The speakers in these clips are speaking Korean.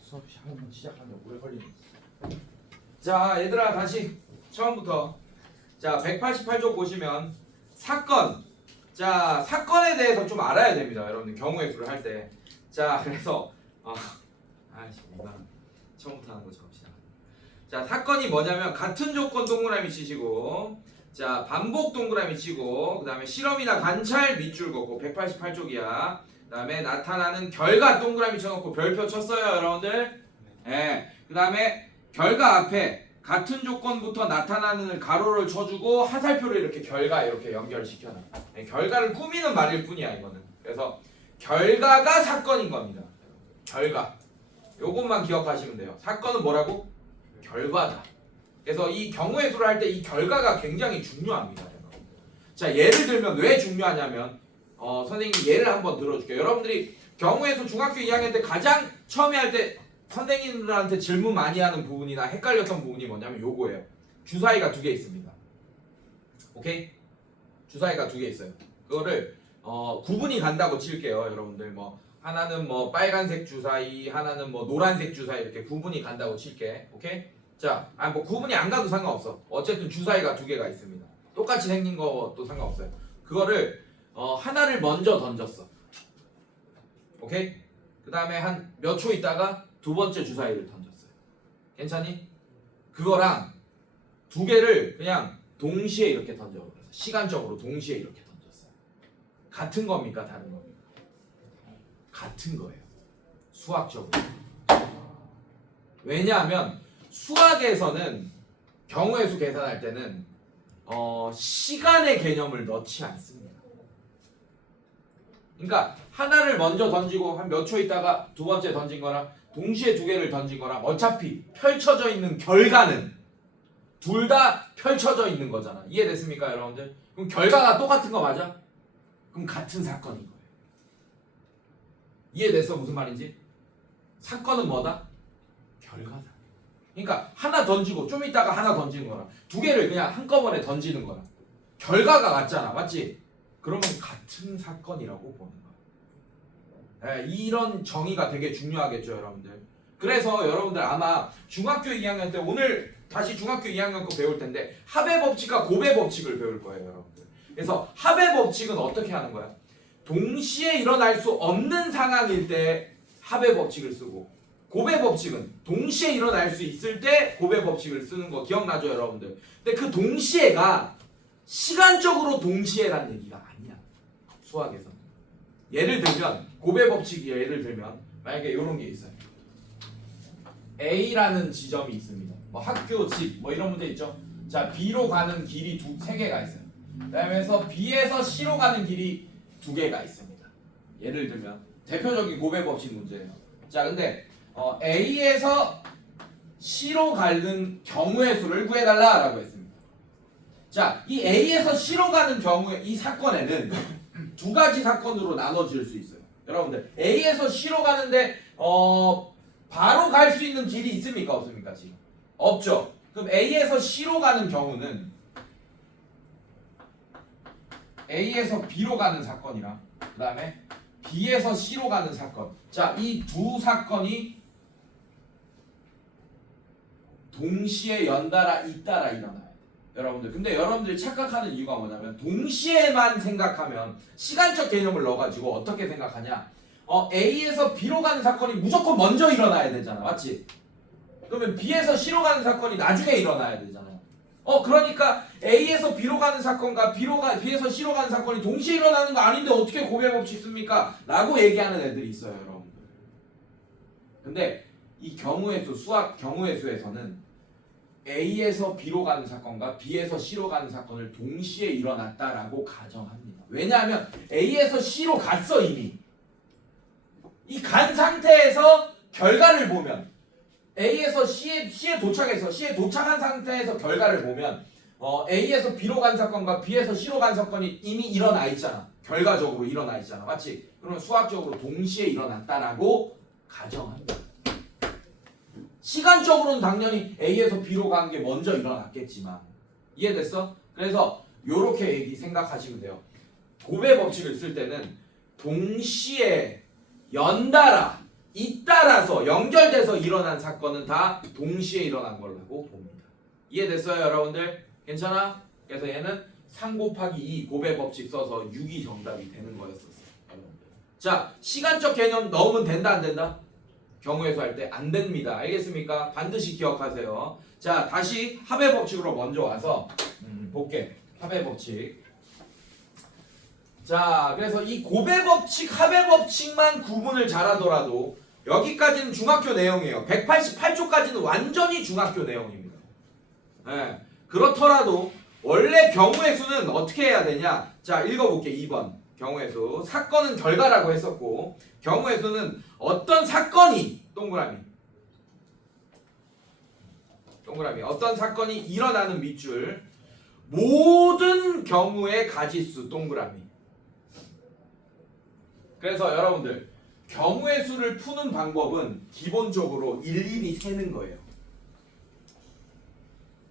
수업 시작하면 오래 걸리네. 자, 얘들아 다시 처음부터. 자, 188쪽 보시면 사건. 자, 사건에 대해서 좀 알아야 됩니다, 여러분들. 경우의 수를 할 때. 자, 그래서 이건 처음부터 하는 것처럼 시작. 자, 사건이 뭐냐면 같은 조건 동그라미 치시고, 자, 반복 동그라미 치고, 그 다음에 실험이나 관찰 밑줄 긋고 188쪽이야. 그 다음에 나타나는 결과 동그라미 쳐놓고 별표 쳤어요, 여러분들. 예. 그 다음에 결과 앞에 같은 조건부터 나타나는 가로를 쳐주고 하살표를 이렇게 결과 이렇게 연결시켜놔. 예, 결과를 꾸미는 말일 뿐이야, 이거는. 그래서 결과가 사건인 겁니다. 결과. 요것만 기억하시면 돼요. 사건은 뭐라고? 결과다. 그래서 이 경우의 수를 할 때 이 결과가 굉장히 중요합니다. 자, 예를 들면 왜 중요하냐면 선생님이 예를 한번 들어줄게요. 여러분들이 경우의 수 중학교 2학년 때 가장 처음에 할 때 선생님들한테 질문 많이 하는 부분이나 헷갈렸던 부분이 뭐냐면 요거예요. 주사위가 두 개 있습니다. 오케이? 주사위가 두 개 있어요. 그거를 구분이 간다고 칠게요. 여러분들 뭐 하나는 뭐 빨간색 주사위, 하나는 뭐 노란색 주사위 이렇게 구분이 간다고 칠게. 오케이? 자, 뭐 구분이 안 가도 상관없어. 어쨌든 주사위가 두 개가 있습니다. 똑같이 생긴 것도 상관없어요. 그거를 하나를 먼저 던졌어. 오케이? 그 다음에 한 몇 초 있다가 두 번째 주사위를 던졌어요. 괜찮니? 그거랑 두 개를 그냥 동시에 이렇게 던져버렸어. 시간적으로 동시에 이렇게 던졌어요. 같은 겁니까? 다른 겁니까? 같은 거예요. 수학적으로. 왜냐하면 수학에서는 경우의 수 계산할 때는 시간의 개념을 넣지 않습니다. 그러니까 하나를 먼저 던지고 한 몇 초 있다가 두 번째 던진 거랑 동시에 두 개를 던진 거랑 어차피 펼쳐져 있는 결과는 둘 다 펼쳐져 있는 거잖아. 이해됐습니까, 여러분들? 그럼 결과가 똑같은 거 맞아? 그럼 같은 사건인 거예요. 이해됐어? 무슨 말인지? 사건은 뭐다? 결과다. 그러니까 하나 던지고 좀 있다가 하나 던지는 거랑 두 개를 그냥 한꺼번에 던지는 거랑 결과가 같잖아. 맞지? 그러면 같은 사건이라고 보는 거야. 네, 이런 정의가 되게 중요하겠죠, 여러분들. 그래서 여러분들 아마 중학교 2학년 때 오늘 다시 중학교 2학년 거 배울 텐데 합의 법칙과 곱의 법칙을 배울 거예요, 여러분들. 그래서 합의 법칙은 어떻게 하는 거야? 동시에 일어날 수 없는 상황일 때 합의 법칙을 쓰고 곱의 법칙은 동시에 일어날 수 있을 때 곱의 법칙을 쓰는 거 기억나죠, 여러분들? 근데 그 동시에가 시간적으로 동시에란 얘기가 아니야, 수학에서는. 예를 들면 곱의 법칙이 예를 들면 만약에 이런 게 있어요. A라는 지점이 있습니다. 뭐 학교, 집, 뭐 이런 문제 있죠. 자, B로 가는 길이 세 개가 있어요. 그다음에서 B에서 C로 가는 길이 두 개가 있습니다. 예를 들면 대표적인 곱의 법칙 문제예요. 자, 근데 A에서 C로 가는 경우의 수를 구해달라라고 했습니다. 자, 이 A에서 C로 가는 경우에 이 사건에는 두 가지 사건으로 나눠질 수 있어요. 여러분들 A에서 C로 가는데 바로 갈 수 있는 길이 있습니까? 없습니까? 지금 없죠. 그럼 A에서 C로 가는 경우는 A에서 B로 가는 사건이랑 그 다음에 B에서 C로 가는 사건. 자, 이 두 사건이 동시에 연달아 잇따라 일어나요. 여러분들. 근데 여러분들이 착각하는 이유가 뭐냐면 동시에만 생각하면 시간적 개념을 넣어가지고 어떻게 생각하냐? A에서 B로 가는 사건이 무조건 먼저 일어나야 되잖아. 맞지? 그러면 B에서 C로 가는 사건이 나중에 일어나야 되잖아요. 그러니까 A에서 B로 가는 사건과 B에서 C로 가는 사건이 동시에 일어나는 거 아닌데 어떻게 곱의 법칙 씁니까? 라고 얘기하는 애들이 있어요, 여러분들. 근데 이 경우의 수, 수학 경우의 수에서는 A에서 B로 가는 사건과 B에서 C로 가는 사건을 동시에 일어났다라고 가정합니다. 왜냐하면 A에서 C로 갔어, 이미. 이 간 상태에서 결과를 보면 A에서 C에 도착해서 C에 도착한 상태에서 결과를 보면 A에서 B로 간 사건과 B에서 C로 간 사건이 이미 일어나 있잖아. 결과적으로 일어나 있잖아. 맞지? 그러면 수학적으로 동시에 일어났다라고 가정합니다. 시간적으로는 당연히 A에서 B로 간 게 먼저 일어났겠지만 이해됐어? 그래서 요렇게 생각하시면 돼요. 곱의 법칙을 쓸 때는 동시에 연달아 잇따라서 연결돼서 일어난 사건은 다 동시에 일어난 걸로 봅니다. 이해됐어요, 여러분들? 괜찮아? 그래서 얘는 3 곱하기 2 곱의 법칙 써서 6이 정답이 되는 거였었어요, 여러분들. 자, 시간적 개념 넣으면 된다, 안 된다? 경우에서 할 때 안 됩니다. 알겠습니까? 반드시 기억하세요. 자, 다시 합의 법칙으로 먼저 와서 볼게. 합의 법칙. 자, 그래서 이 곱의 법칙, 합의 법칙만 구분을 잘하더라도 여기까지는 중학교 내용이에요. 188조까지는 완전히 중학교 내용입니다. 네. 그렇더라도 원래 경우의 수는 어떻게 해야 되냐? 자, 읽어볼게. 2번 경우의 수. 사건은 결과라고 했었고, 경우의 수는 어떤 사건이 동그라미 어떤 사건이 일어나는 밑줄 모든 경우의 가지수 동그라미. 그래서 여러분들 경우의 수를 푸는 방법은 기본적으로 일일이 세는 거예요.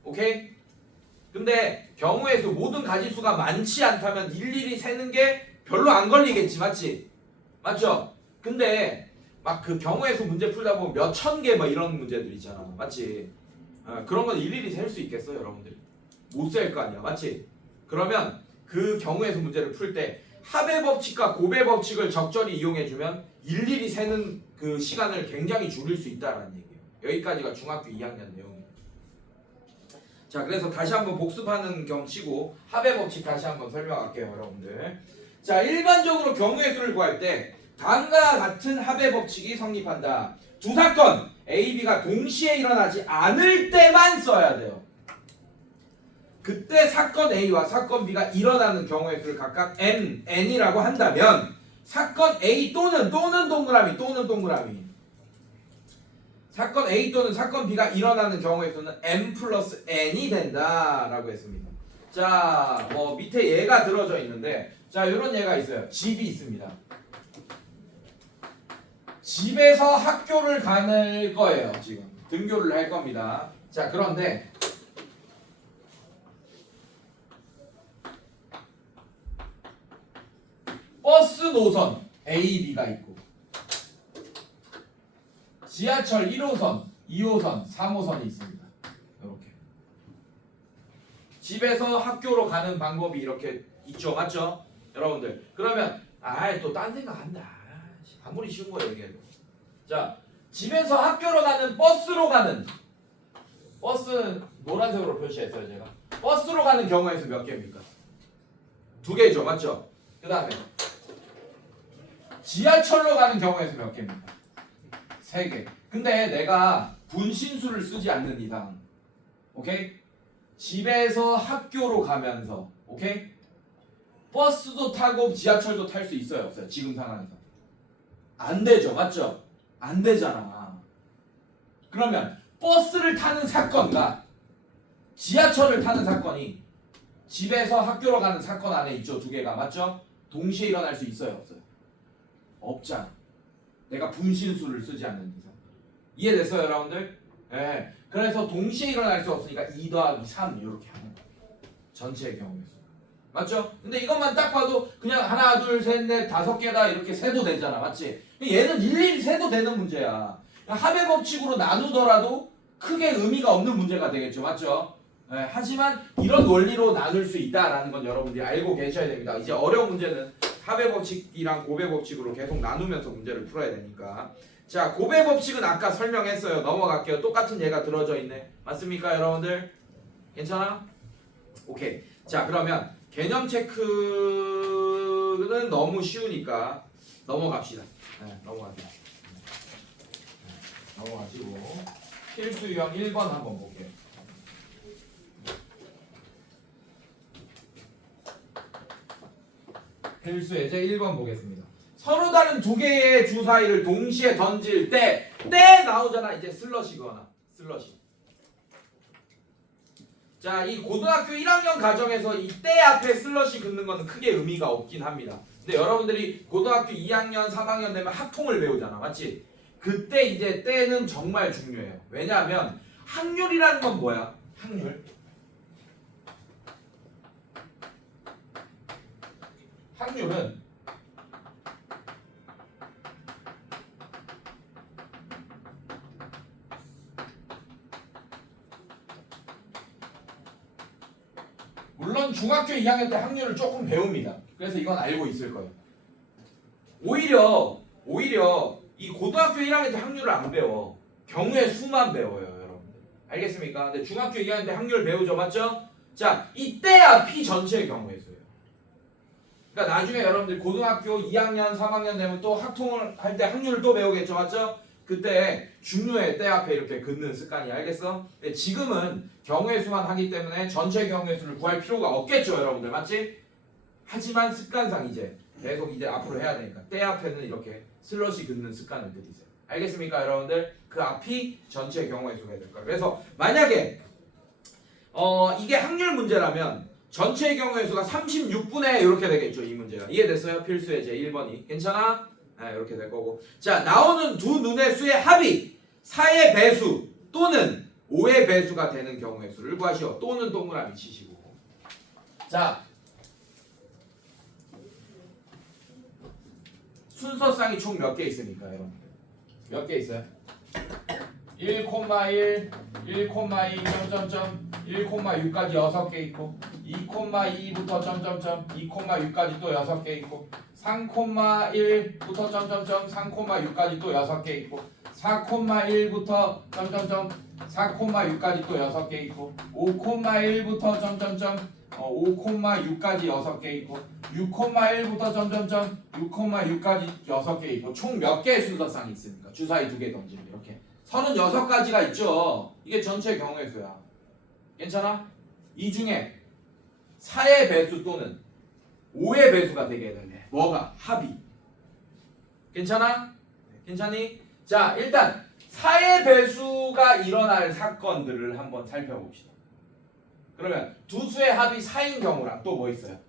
오케이? 근데 경우의 수 모든 가지수가 많지 않다면 일일이 세는 게 별로 안 걸리겠지, 맞지? 맞죠? 근데 막 그 경우의 수 문제 풀다 보면 몇 천 개 막 이런 문제들 있잖아, 맞지? 그런 건 일일이 셀 수 있겠어, 여러분들? 못 셀 거 아니야, 맞지? 그러면 그 경우의 수 문제를 풀 때 합의 법칙과 곱의 법칙을 적절히 이용해주면 일일이 세는 그 시간을 굉장히 줄일 수 있다는 얘기예요. 여기까지가 중학교 2학년 내용이에요. 자, 그래서 다시 한번 복습하는 겸 치고 합의 법칙 다시 한번 설명할게요, 여러분들. 자, 일반적으로 경우의 수를 구할 때 다음과 같은 합의 법칙이 성립한다. 두 사건 A, B가 동시에 일어나지 않을 때만 써야 돼요. 그때 사건 A와 사건 B가 일어나는 경우의 수를 각각 N이라고 한다면 사건 A 또는 동그라미 사건 A 또는 사건 B가 일어나는 경우의 수는 M 플러스 N이 된다라고 했습니다. 자, 밑에 예가 들어져 있는데, 자, 이런 예가 있어요. 집이 있습니다. 집에서 학교를 가는 거예요. 지금 등교를 할 겁니다. 자, 그런데 버스 노선 A, B가 있고 지하철 1호선, 2호선, 3호선이 있습니다. 이렇게 집에서 학교로 가는 방법이 이렇게 있죠, 맞죠? 여러분들 그러면 또 딴 생각 한다. 아무리 쉬운 거 얘기해도. 자, 집에서 학교로 가는 버스로 가는 버스는 노란색으로 표시했어요, 제가. 버스로 가는 경우의 수 몇 개입니까? 2개죠, 맞죠? 그 다음에 지하철로 가는 경우의 수 몇 개입니까? 3개. 근데 내가 분신수를 쓰지 않는 이상, 오케이? 집에서 학교로 가면서, 오케이? 버스도 타고 지하철도 탈 수 있어요, 없어요? 지금 상황에서 안 되죠, 맞죠? 안 되잖아. 그러면 버스를 타는 사건과 지하철을 타는 사건이 집에서 학교로 가는 사건 안에 있죠, 2개가, 맞죠? 동시에 일어날 수 있어요, 없어요? 없잖아. 내가 분신수를 쓰지 않는 이상. 이해됐어요, 여러분들? 네. 그래서 동시에 일어날 수 없으니까 2 더하기 3 이렇게 하는 거예요. 전체의 경우의 수. 맞죠? 근데 이것만 딱 봐도 그냥 하나, 둘, 셋, 넷, 5개다 이렇게 세도 되잖아, 맞지? 얘는 일일이 세도 되는 문제야. 합의 법칙으로 나누더라도 크게 의미가 없는 문제가 되겠죠, 맞죠? 네, 하지만 이런 원리로 나눌 수 있다라는 건 여러분들이 알고 계셔야 됩니다. 이제 어려운 문제는 합의 법칙이랑 곱의 법칙으로 계속 나누면서 문제를 풀어야 되니까. 자, 곱의 법칙은 아까 설명했어요. 넘어갈게요. 똑같은 예가 들어져 있네. 맞습니까, 여러분들? 괜찮아? 오케이. 자, 그러면 개념 체크는 너무 쉬우니까 넘어갑시다. 네, 넘어가시고 필수 유형 1번 한번 볼게요. 필수 예제 1번 보겠습니다. 서로 다른 2개의 주사위를 동시에 던질 때 나오잖아. 이제 슬러시거나 슬러시. 자, 이 고등학교 1학년 과정에서 이 때 앞에 슬러시 긋는 거는 크게 의미가 없긴 합니다. 근데 여러분들이 고등학교 2학년, 3학년 되면 학통을 배우잖아, 맞지? 그때 이제 때는 정말 중요해요. 왜냐하면 확률이라는 건 뭐야? 확률은 물론 중학교 2학년 때 확률을 조금 배웁니다. 그래서 이건 알고 있을 거예요. 오히려 이 고등학교 1학년 때 확률을 안 배워. 경우의 수만 배워요, 여러분들. 알겠습니까? 근데 중학교 2학년 때 확률 배우죠, 맞죠? 자, 이때야 P 전체의 경우의 수예요. 그러니까 나중에 여러분들 고등학교 2학년, 3학년 되면 또 학통을 할 때 확률을 또 배우겠죠, 맞죠? 그때 중요해, 때 앞에 이렇게 긋는 습관이. 알겠어? 근데 지금은 경우의 수만 하기 때문에 전체 경우의 수를 구할 필요가 없겠죠, 여러분들. 맞지? 하지만 습관상 이제 계속 이제 앞으로 해야 되니까 때 앞에는 이렇게 슬러시 긋는 습관을 들이세요. 알겠습니까, 여러분들? 그 앞이 전체 경우의 수가 될 거예요. 그래서 만약에 이게 확률 문제라면 전체 경우의 수가 36분의 이렇게 되겠죠, 이 문제가. 이해됐어요? 필수의 제 1번이. 괜찮아? 네, 이렇게 될 거고. 자, 나오는 두 눈의 수의 합이 4의 배수 또는 5의 배수가 되는 경우의 수를 구하시오. 또는 동그라미 치시고. 자, 순서쌍이 총 몇 개 있습니까, 여러분? 몇 개 있어요? 1,1, 1,2, 점점점, 1,6까지 6개 있고, 2,2부터 점점점, 2,6까지 또 6개 있고, 3,1부터 점점점, 3,6까지 또 6개 있고, 4,1부터 점점점, 4,6까지 또 6개 있고, 5,1부터 점점점, 5,6까지 6개 있고, 6,1부터 점점점, 6,6까지 6개 있고, 총 몇 개의 순서쌍이 있습니까? 주사위 2개 던지면 이렇게 36가지가 있죠. 이게 전체 경우의 수야. 괜찮아? 이 중에 4의 배수 또는 5의 배수가 되게 되네. 뭐가? 합이. 괜찮아? 괜찮니? 자, 일단 4의 배수가 일어날 사건들을 한번 살펴봅시다. 그러면 두 수의 합이 4인 경우랑 또 뭐 있어요?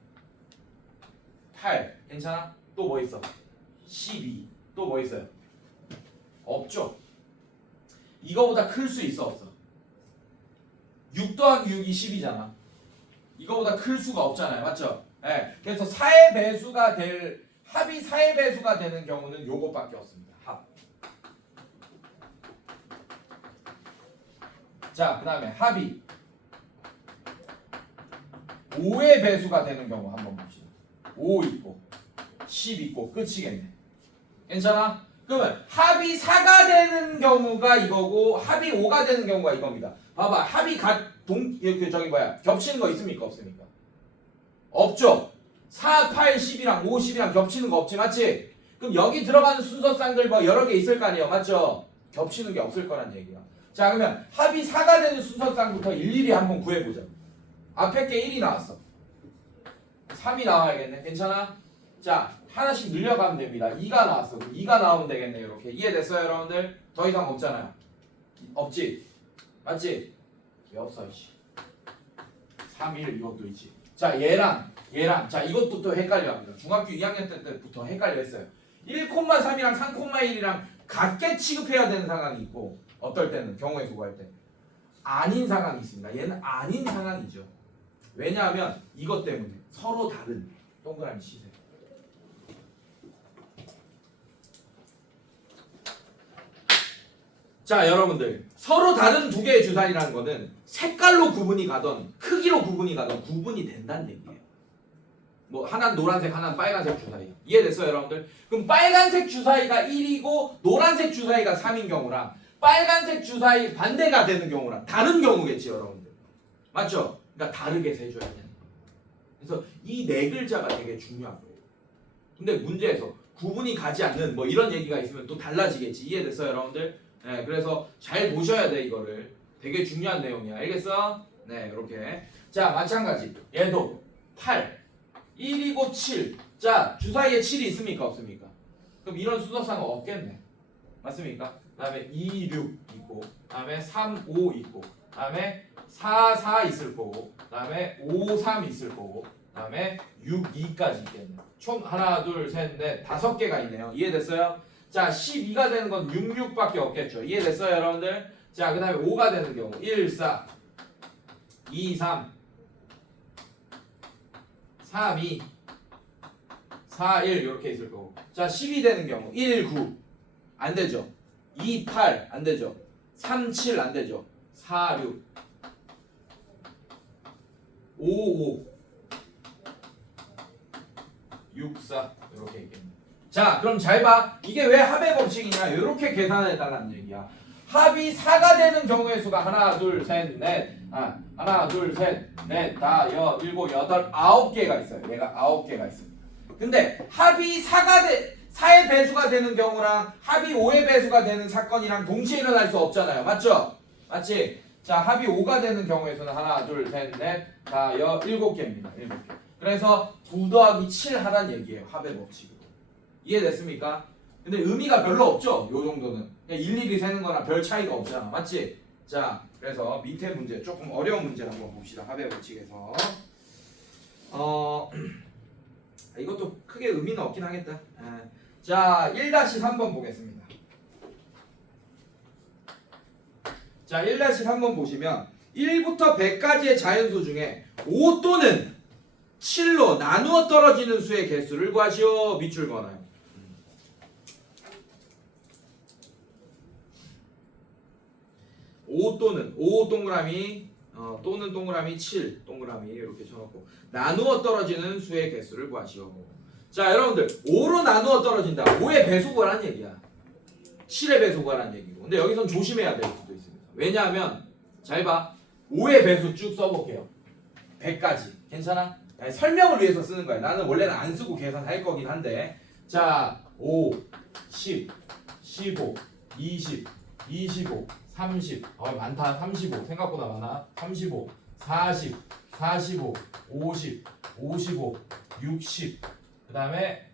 8. 괜찮아? 또 뭐 있어? 12. 또 뭐 있어요? 없죠? 이거보다 클 수 있어, 없어? 6 더하기 6이 10이잖아. 이거보다 클 수가 없잖아요. 맞죠? 네. 그래서 4의 배수가 될, 합이 4의 배수가 되는 경우는 요것밖에 없습니다. 합. 자, 그 다음에 합이 5의 배수가 되는 경우 한번 봅시다. 5 있고 10 있고 끝이겠네. 괜찮아? 그러면 합이 4가 되는 경우가 이거고 합이 5가 되는 경우가 이겁니다. 봐봐, 합이 겹치는 거 있습니까, 없습니까? 없죠. 4, 8, 10이랑 5, 10이랑 겹치는 거 없지, 맞지? 그럼 여기 들어가는 순서쌍들 뭐 여러 개 있을 거 아니에요, 맞죠? 겹치는 게 없을 거란 얘기야. 자, 그러면 합이 4가 되는 순서쌍부터 일일이 한번 구해보자. 앞에 게 1이 나왔어. 3이 나와야겠네. 괜찮아? 자, 하나씩 늘려가면 됩니다. 2가 나왔어. 그럼 2가 나오면 되겠네. 이렇게. 이해됐어요, 여러분들? 더 이상 없잖아요. 없지? 맞지? 왜 없어, 이씨. 3, 1 이것도 있지. 자, 얘랑 자, 이것도 또 헷갈려 합니다. 중학교 2학년 때부터 헷갈려 했어요. 1,3이랑 3,1이랑 같게 취급해야 되는 상황이 있고, 어떨 때는 경우의 수 구할 때 아닌 상황이 있습니다. 얘는 아닌 상황이죠. 왜냐하면 이것 때문에 서로 다른 동그라미 치세요. 자, 여러분들, 서로 다른 두 개의 주사위라는 거는 색깔로 구분이 가던 크기로 구분이 가던 구분이 된다는 얘기예요. 뭐 하나는 노란색, 하나는 빨간색 주사위. 이해됐어요, 여러분들? 그럼 빨간색 주사위가 1이고 노란색 주사위가 3인 경우랑 빨간색 주사위 반대가 되는 경우랑 다른 경우겠지, 여러분들. 맞죠? 그러니까 다르게 세줘야 되는 거예요. 그래서 이 네 글자가 되게 중요한 거예요. 근데 문제에서 구분이 가지 않는 뭐 이런 얘기가 있으면 또 달라지겠지. 이해됐어요, 여러분들? 네, 그래서 잘 보셔야 돼, 이거를. 되게 중요한 내용이야. 알겠어? 네, 이렇게. 자, 마찬가지. 얘도 8, 1이고 7. 자, 주사위에 7이 있습니까, 없습니까? 그럼 이런 순서상은 없겠네. 맞습니까? 그 다음에 2, 6 있고, 그 다음에 3, 5 있고, 그 다음에 4, 4 있을 거고, 그 다음에 5, 3 있을 거고, 그 다음에 6, 2까지 있겠네. 총 하나, 둘, 셋, 넷, 5개가 있네요. 이해됐어요? 자, 12가 되는 건 6, 6밖에 없겠죠. 이해됐어요, 여러분들? 자, 그 다음에 5가 되는 경우 1, 4, 2, 3, 3, 2, 4, 1 이렇게 있을 거고. 자, 10이 되는 경우 1, 9 안 되죠. 2, 8 안 되죠. 3, 7 안 되죠. 4, 6 55 64 이렇게 있겠네. 자, 그럼 잘 봐. 이게 왜 합의 법칙이냐? 이렇게 계산해 달라는 얘기야. 합이 4가 되는 경우의 수가 하나, 둘, 셋, 넷. 하나, 둘, 셋, 넷, 다, 여, 일곱, 여덟, 9개가 있어요. 얘가 9개가 있습니다. 근데 합이 4의 배수가 되는 경우랑 합이 5의 배수가 되는 사건이랑 동시에 일어날 수 없잖아요. 맞죠? 맞지? 자, 합이 5가 되는 경우에서는 하나, 둘, 셋, 넷, 다, 여, 7개입니다. 7개. 그래서 2 더하기 7 하란 얘기예요. 합의 법칙으로. 이해됐습니까? 근데 의미가 별로 없죠? 요 정도는. 그냥 일일이 세는 거나 별 차이가 없잖아. 맞지? 자, 그래서 밑에 문제, 조금 어려운 문제를 한번 봅시다. 합의 법칙에서. 이것도 크게 의미는 없긴 하겠다. 자, 1-3번 보겠습니다. 자, 1-3번 보시면 1부터 100까지의 자연수 중에 5 또는 7로 나누어 떨어지는 수의 개수를 구하시오. 밑줄 그어놔요. 5 또는 5 동그라미 또는 동그라미 7 동그라미 이렇게 쳐놓고 나누어 떨어지는 수의 개수를 구하시오. 자, 여러분들 5로 나누어 떨어진다. 5의 배수 구하란 얘기야. 7의 배수 구하란 얘기고. 근데 여기선 조심해야 될 수도 있습니다. 왜냐하면 잘 봐. 5의 배수 쭉 써볼게요. 100까지. 괜찮아? 설명을 위해서 쓰는 거야. 나는 원래는 안 쓰고 계산할 거긴 한데. 자, 5, 10, 15, 20, 25, 30. 많다. 35. 생각보다 많아. 35, 40, 45, 50, 55, 60. 그 다음에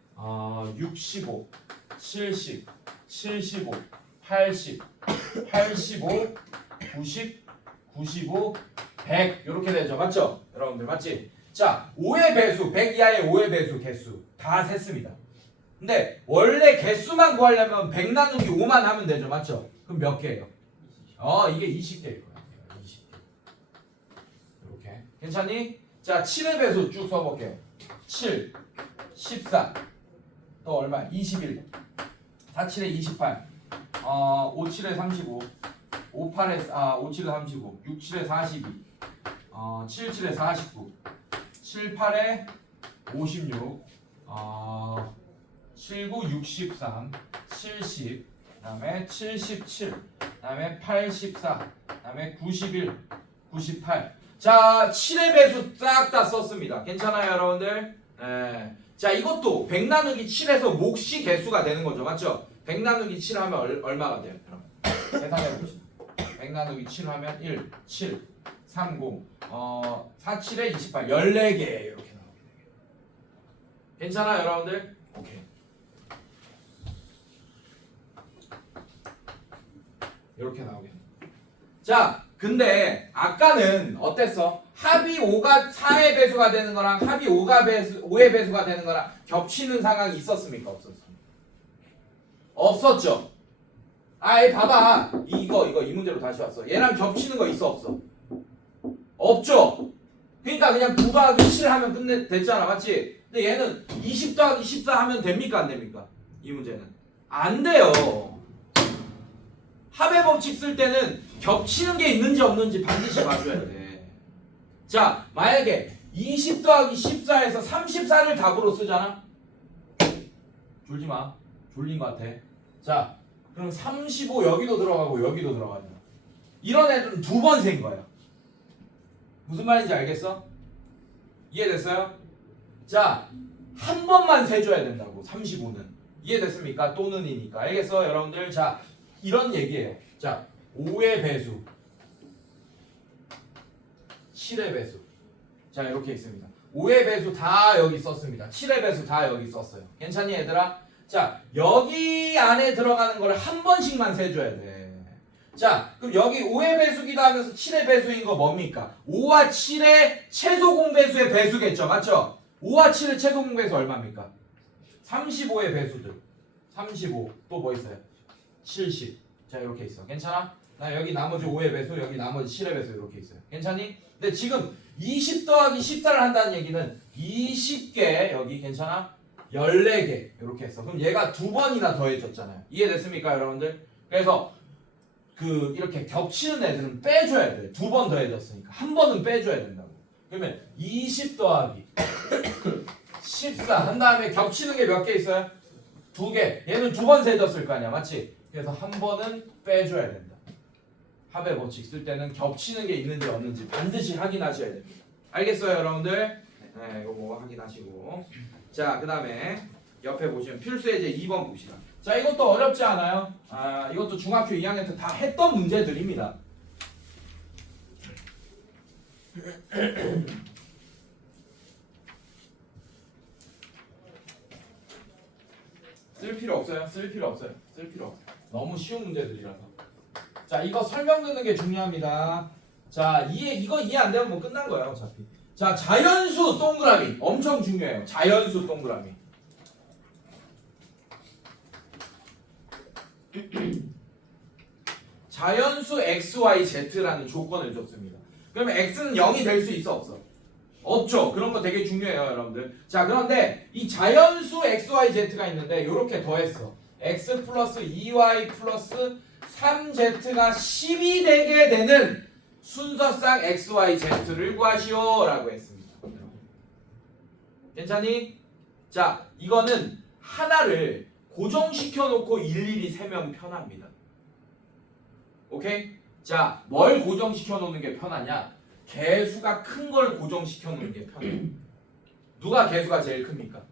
65, 70, 75, 80, 85, 90, 95, 100 이렇게 되죠. 맞죠? 여러분들 맞지? 자, 5의 배수, 100 이하의 5의 배수 개수 다 셌습니다. 근데 원래 개수만 구하려면 100 나누기 5만 하면 되죠. 맞죠? 그럼 몇 개예요? 이게 20개일 거야. 20개. 이렇게. 괜찮니? 자, 7의 배수 쭉 써볼게요. 7, 14, 또 얼마? 21, 4, 7에 28, 5, 7에 35, 5, 8에 5, 7에 35, 6, 7에 42, 7, 7에 49, 7, 8에 56, 7, 9, 63, 70, 그 다음에 77, 그 다음에 84, 그 다음에 91, 98. 자, 7의 배수 싹 다 썼습니다. 괜찮아요, 여러분들? 네. 자, 이것도 100 나누기 7에서 몫이 개수가 되는 거죠. 맞죠? 100 나누기 7 하면 얼마가 돼요? 그럼 계산해 봅시다. 100 나누기 7 하면 1, 7, 30, 4, 7에 28, 14개 이렇게 나오게 돼요. 괜찮아요, 여러분들? 오케이. 이렇게 나오겠네. 자, 근데 아까는 어땠어? 합이 5가 4의 배수가 되는 거랑 합이 5의 배수가 되는 거랑 겹치는 상황이 있었습니까? 없었습니까? 없었죠. 봐봐. 이 문제로 다시 왔어. 얘랑 겹치는 거 있어 없어? 없죠. 그러니까 그냥 9 더하기 7 하면 됐잖아. 맞지? 근데 얘는 20 더하기 14 하면 됩니까? 안 됩니까? 이 문제는 안 돼요. 합의 법칙 쓸 때는 겹치는 게 있는지 없는지 반드시 봐줘야 돼. 자, 만약에 20 더하기 14에서 34를 답으로 쓰잖아? 졸지 마. 졸린 것 같아. 자, 그럼 35 여기도 들어가고 여기도 들어가잖아. 이런 애들은 2번 센 거야. 무슨 말인지 알겠어? 이해됐어요? 자, 한 번만 세줘야 된다고. 35는. 이해됐습니까? 또는이니까. 알겠어, 여러분들? 자, 이런 얘기예요. 자, 5의 배수, 7의 배수. 자, 이렇게 있습니다. 5의 배수 다 여기 썼습니다. 7의 배수 다 여기 썼어요. 괜찮니, 얘들아? 자, 여기 안에 들어가는 걸 한 번씩만 세줘야 돼. 자, 그럼 여기 5의 배수기도 하면서 7의 배수인 거 뭡니까? 5와 7의 최소 공배수의 배수겠죠. 맞죠? 5와 7의 최소 공배수 얼마입니까? 35의 배수들. 35. 또 뭐 있어요? 70. 자, 이렇게 있어. 괜찮아? 나 여기 나머지 5의 배수, 여기 나머지 7의 배수 이렇게 있어요. 괜찮니? 근데 지금 20 더하기 14를 한다는 얘기는 20개 여기 괜찮아? 14개 이렇게 했어. 그럼 얘가 2번이나 더해졌잖아요. 이해됐습니까, 여러분들? 그래서 이렇게 겹치는 애들은 빼줘야 돼. 2번 더해졌으니까 한 번은 빼줘야 된다고. 그러면 20 더하기 14 한 다음에 겹치는 게 몇 개 있어요? 2개. 얘는 2번 세졌을 거 아니야, 맞지? 그래서 한 번은 빼줘야 된다. 합의 법칙 쓸 때는 겹치는 게 있는지 없는지 반드시 확인하셔야 됩니다. 알겠어요, 여러분들? 네, 이거 확인하시고. 자, 그 다음에 옆에 보시면 필수 예제 2번 봅시다. 자, 이것도 어렵지 않아요? 이것도 중학교 2학년 때 다 했던 문제들입니다. 쓸 필요 없어요. 쓸 필요 없어요. 쓸 필요 없어요. 너무 쉬운 문제들이라서. 자, 이거 설명 듣는 게 중요합니다. 자, 이거 이해 안 되면 뭐 끝난 거예요, 어차피. 자, 자연수 동그라미 엄청 중요해요. 자연수 동그라미. 자연수 x, y, z라는 조건을 줬습니다. 그러면 x는 0이 될 수 있어, 없어? 없죠. 그런 거 되게 중요해요, 여러분들. 자, 그런데 이 자연수 x, y, z가 있는데 이렇게 더했어. x 플러스 2y 플러스 3z가 10이 되게 되는 순서상 x, y, z를 구하시오 라고 했습니다. 괜찮니? 자, 이거는 하나를 고정시켜 놓고 일일이 세면 편합니다. 오케이? 자, 뭘 고정시켜 놓는 게 편하냐? 개수가 큰 걸 고정시켜 놓는 게 편해요. 누가 개수가 제일 큽니까?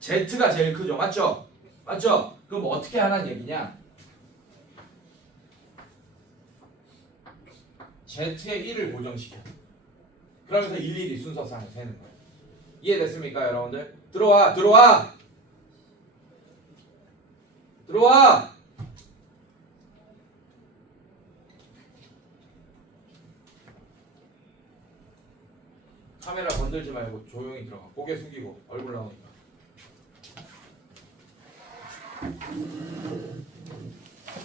Z가 제일 크죠. 맞죠? 맞죠? 그럼 어떻게 하라는 얘기냐? Z에 1을 고정시켜. 그러면서 일일이 순서상 세는 거예요. 이해됐습니까, 여러분들? 들어와, 들어와! 들어와! 카메라 건들지 말고 조용히 들어가. 고개 숙이고 얼굴 나오니까.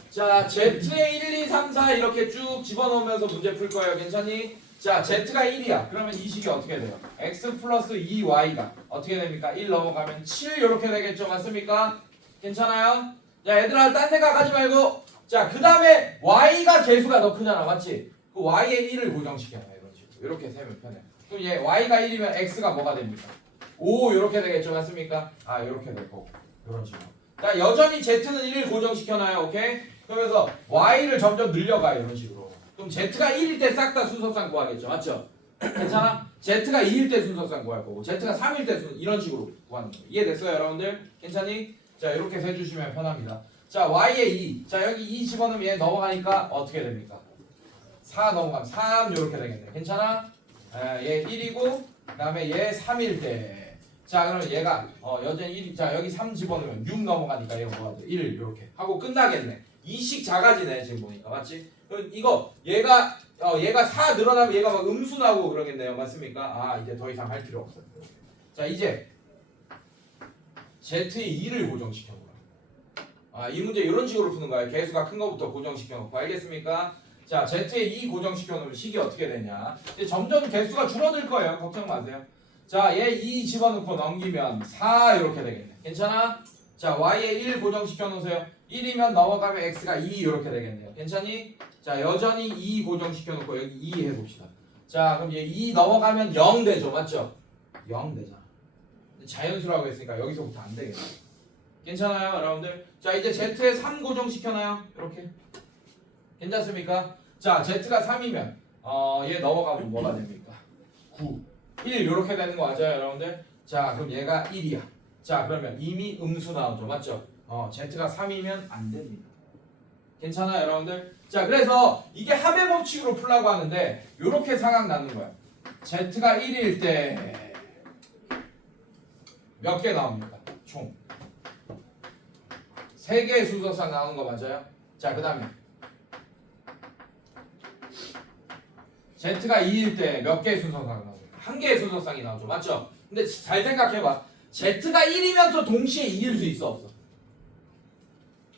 자, Z에 1, 2, 3, 4 이렇게 쭉 집어넣으면서 문제 풀 거예요. 괜찮니? 자, Z가 1이야. 그러면 이 식이 어떻게 돼요? X 플러스 2Y가 어떻게 됩니까? 1 넘어가면 7 이렇게 되겠죠. 맞습니까? 괜찮아요? 자, 얘들아 딴 생각하지 말고. 자, 그 다음에 Y가 개수가 더 크잖아. 맞지? 그 Y에 1을 고정시켜놔. 이런 식으로. 이렇게 세면 편해. 그럼 얘 Y가 1이면 X가 뭐가 됩니까? 5 이렇게 되겠죠. 맞습니까? 이렇게 될 거고. 이런 식으로. 자, 여전히 Z는 1을 고정시켜놔요. 오케이? 그러면서 Y를 점점 늘려가요. 이런 식으로. 그럼 Z가 1일 때 싹 다 순서상 구하겠죠. 맞죠? 괜찮아? Z가 2일 때 순서상 구할 거고 Z가 3일 때 이런 식으로 구하는 거예요. 이해됐어요, 여러분들? 괜찮니? 자, 이렇게 세주시면 편합니다. 자, Y에 2. 자, 여기 2 집어넣으면 얘 넘어가니까 어떻게 됩니까? 4 넘어가면 3 이렇게 되겠네. 괜찮아? 얘 1이고 그 다음에 얘 3일 때. 자, 그러면 얘가 여전히 1. 자, 여기 3 집어넣으면 6 넘어가니까 얘가 뭐가 돼? 1 이렇게 하고 끝나겠네. 이식 작아지네 지금 보니까. 맞지? 이거 얘가 4 늘어나면 얘가 막 음수 나고 그러겠네요. 맞습니까? 이제 더 이상 할 필요 없어요. 자, 이제 Z에 2를 고정시켜 보라. 이 문제 이런 식으로 푸는 거예요. 개수가 큰 거부터 고정시켜 놓고. 알겠습니까? 자, Z에 2 고정시켜 놓으면 식이 어떻게 되냐? 이제 점점 개수가 줄어들 거예요. 걱정 마세요. 자, 얘 2 집어넣고 넘기면 4 이렇게 되겠네. 괜찮아? 자, Y에 1 고정시켜 놓으세요. 1이면 넘어가면 X가 2 이렇게 되겠네요. 괜찮니? 자, 여전히 2 고정시켜 놓고 여기 2 해봅시다. 자, 그럼 얘 2 넘어가면 0 되죠. 맞죠? 0 되잖아. 자연수라고 했으니까 여기서부터 안 되겠네. 괜찮아요, 여러분들? 자, 이제 Z에 3 고정시켜놔요. 이렇게. 괜찮습니까? 자, Z가 3이면 얘 넘어가면 뭐가 됩니까? 9, 1 이렇게 되는 거 맞아요, 여러분들? 자, 그럼 얘가 1이야. 자, 그러면 이미 음수 나오죠. 맞죠? Z가 3이면 안 됩니다. 괜찮아요, 여러분들? 자, 그래서 이게 합의 법칙으로 풀라고 하는데 이렇게 상황 나는 거야. Z가 1일 때 몇 개 나옵니까? 총 3개의 순서상 나오는 거 맞아요? 자, 그 다음에 Z가 2일 때 몇 개의 순서상 나옵니까? 1개의 순서상이 나오죠. 맞죠? 근데 잘 생각해봐. Z가 1이면서 동시에 2일 수 있어, 없어?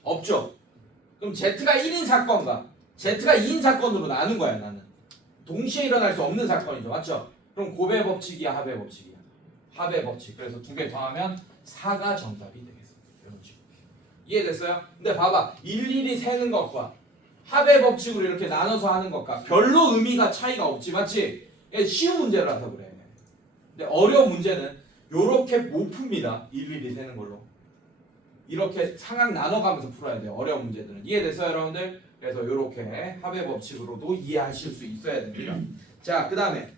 없죠? 그럼 Z가 1인 사건과 Z가 2인 사건으로 나눈 거야, 나는. 동시에 일어날 수 없는 사건이죠. 맞죠? 그럼 고배 법칙이야, 합의 법칙이야? 합의 법칙. 그래서 2개 더하면 4가 정답이 되겠습니다. 이런 식으로. 이해됐어요? 근데 봐봐. 일일이 세는 것과 합의 법칙으로 이렇게 나눠서 하는 것과 별로 의미가 차이가 없지. 맞지? 이게 쉬운 문제라서 그래. 근데 어려운 문제는 요렇게 못 풉니다. 일일이 세는 걸로. 이렇게 상황 나눠가면서 풀어야 돼요. 어려운 문제들은. 이해됐어요, 여러분들? 그래서 요렇게 합의 법칙으로도 이해하실 수 있어야 됩니다. 자, 그 다음에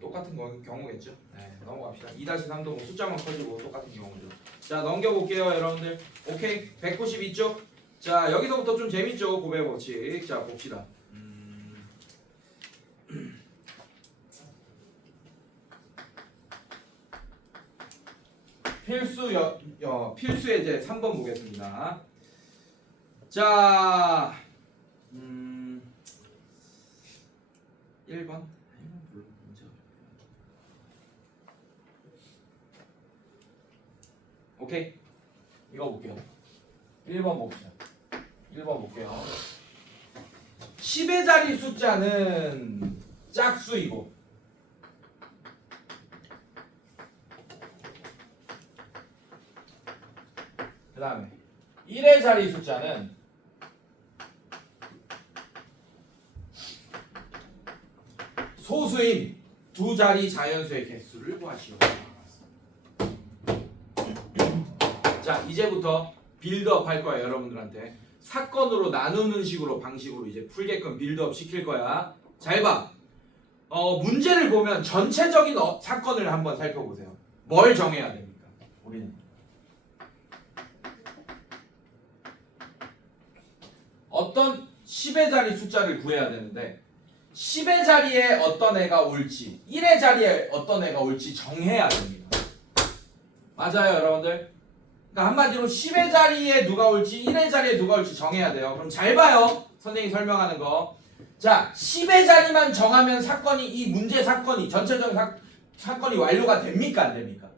똑같은 경우겠죠. 네, 넘어갑시다. 2-3도 뭐 숫자만 커지고 똑같은 경우죠. 자, 넘겨볼게요, 여러분들. 오케이, 192쪽. 자, 여기서부터 좀 재밌죠, 고백 법칙. 자, 봅시다. 필수의 이제 3번 보겠습니다. 자, 1번. 오케이. 이거 볼게요. 1번 봅시다. 1번 볼게요. 10의 자리 숫자는 짝수이고 그 다음에 1의 자리 숫자는 소수인 두 자리 자연수의 개수를 구하시오. 자, 이제부터 빌드업 할 거야, 여러분들한테. 사건으로 나누는 식으로 방식으로 이제 풀게끔 빌드업 시킬 거야. 잘 봐. 문제를 보면 전체적인 사건을 한번 살펴보세요. 뭘 정해야 됩니까? 우리는 어떤 10의 자리 숫자를 구해야 되는데 10의 자리에 어떤 애가 올지 1의 자리에 어떤 애가 올지 정해야 됩니다. 맞아요, 여러분들? 그러니까 한마디로 10의 자리에 누가 올지 1의 자리에 누가 올지 정해야 돼요. 그럼 잘 봐요. 선생님이 설명하는 거. 자, 10의 자리만 정하면 사건이 이 문제 사건이 전체적인 사건이 완료가 됩니까? 안 됩니까?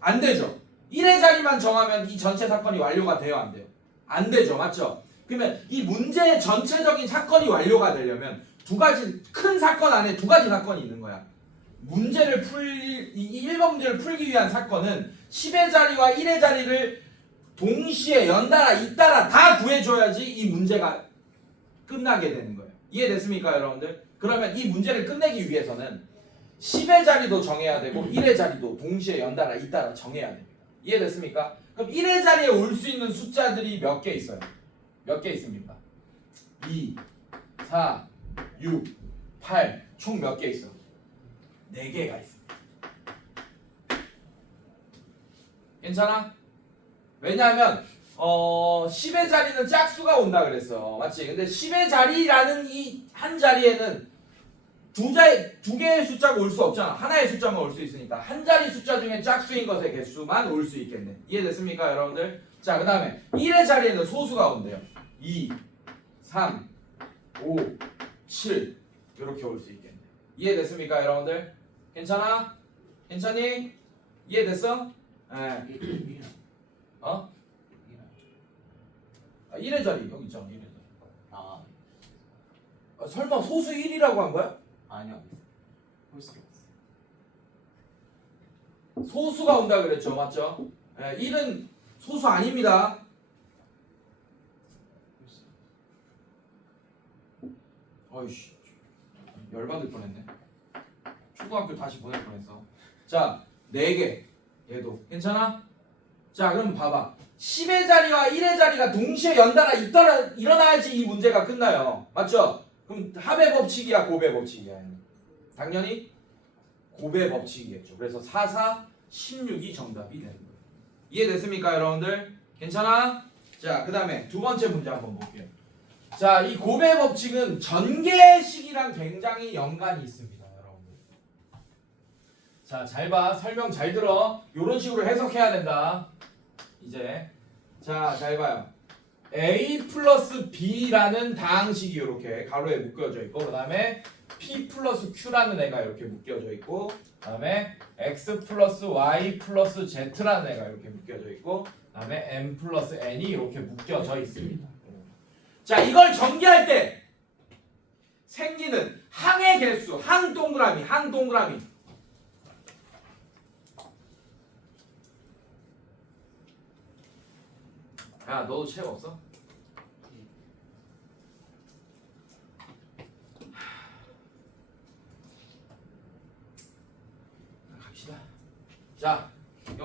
안 되죠. 1의 자리만 정하면 이 전체 사건이 완료가 돼요? 안 돼요? 안 되죠. 맞죠? 그러면 이 문제의 전체적인 사건이 완료가 되려면 두 가지 큰 사건 안에 두 가지 사건이 있는 거야. 문제를 이 1번 문제를 풀기 위한 사건은 10의 자리와 1의 자리를 동시에 연달아 잇따라 다 구해줘야지 이 문제가 끝나게 되는 거예요. 이해됐습니까, 여러분들? 그러면 이 문제를 끝내기 위해서는 10의 자리도 정해야 되고 1의 자리도 동시에 연달아 잇따라 정해야 됩니다. 이해됐습니까? 그럼 1의 자리에 올 수 있는 숫자들이 몇 개 있어요? 몇 개 있습니까? 2, 4, 6, 8 총 몇 개 있어? 4개가 있습니다. 괜찮아? 왜냐하면 10의 자리는 짝수가 온다 그랬어. 맞지? 근데 10의 자리라는 이 한 자리에는 두 개의 숫자가 올 수 없잖아. 하나의 숫자만 올 수 있으니까 한 자리 숫자 중에 짝수인 것의 개수만 올 수 있겠네. 이해됐습니까, 여러분들? 자, 그 다음에 1의 자리에는 소수가 온대요. 2, 3, 5, 7 이렇게 올 수 있겠네. 이해됐습니까, 여러분들? 괜찮아? 괜찮니? 이해됐어? 네. 1의 자리 여기 있잖아. 1의 자리. 설마 소수 1이라고 한 거야? 아니요. 홀수가 없어요. 소수가 온다 그랬죠. 맞죠? 1은 소수 아닙니다. 어이씨, 열받을 뻔했네. 초등학교 다시 보낼 뻔했어. 자, 4개. 얘도 괜찮아? 자, 그럼 봐봐. 10의 자리와 1의 자리가 동시에 연달아 일어나야지 이 문제가 끝나요. 맞죠? 그럼 합의 법칙이야, 고배 법칙이야? 당연히 고배 법칙이겠죠. 그래서 4, 4, 16이 정답이 되는 거예요. 이해됐습니까, 여러분들? 괜찮아? 자, 그 다음에 두 번째 문제 한번 볼게요. 자, 이 고배 법칙은 전개식이랑 굉장히 연관이 있습니다, 여러분들. 자, 잘 봐. 설명 잘 들어. 이런 식으로 해석해야 된다. 이제 자, 잘 봐요. A 플러스 B라는 다항식이 이렇게 가로에 묶여져 있고, 그 다음에 P 플러스 Q라는 애가 이렇게 묶여져 있고, 그 다음에 X 플러스 Y 플러스 Z라는 애가 이렇게 묶여져 있고, 그 다음에 M 플러스 N이 이렇게 묶여져 있습니다. 자, 이걸 전개할 때 생기는 항의 개수, 항 동그라미. 야, 너도 책 없어?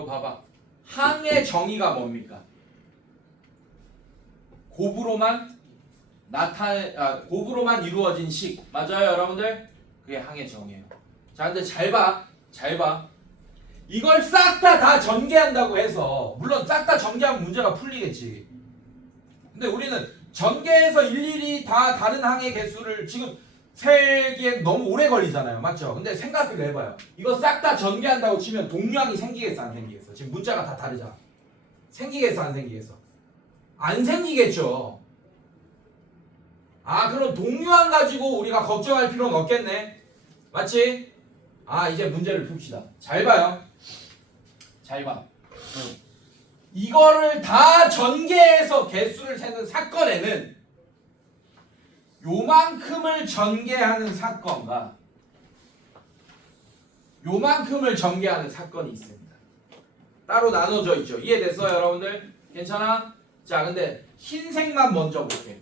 이거 봐봐. 항의 정의가 뭡니까? 곱으로만 곱으로만 이루어진 식. 맞아요, 여러분들? 그게 항의 정의예요. 자, 근데 잘 봐. 잘 봐. 이걸 싹 다 전개한다고 해서 물론 싹 다 전개하면 문제가 풀리겠지. 근데 우리는 전개해서 일일이 다 다른 항의 개수를 지금 세기엔 너무 오래 걸리잖아요. 맞죠? 근데 생각을 해봐요. 이거 싹 다 전개한다고 치면 동류항이 생기겠어, 안 생기겠어? 지금 문자가 다 다르잖아. 생기겠어, 안 생기겠어? 안 생기겠죠. 아, 그럼 동류항 가지고 우리가 걱정할 필요는 없겠네. 맞지? 아, 이제 문제를 풉시다. 잘 봐요. 잘 봐. 이거를 다 전개해서 개수를 세는 사건에는 요만큼을 전개하는 사건과 요만큼을 전개하는 사건이 있습니다. 따로 나눠져 있죠. 이해됐어요, 여러분들? 괜찮아? 자, 근데 흰색만 먼저 볼게.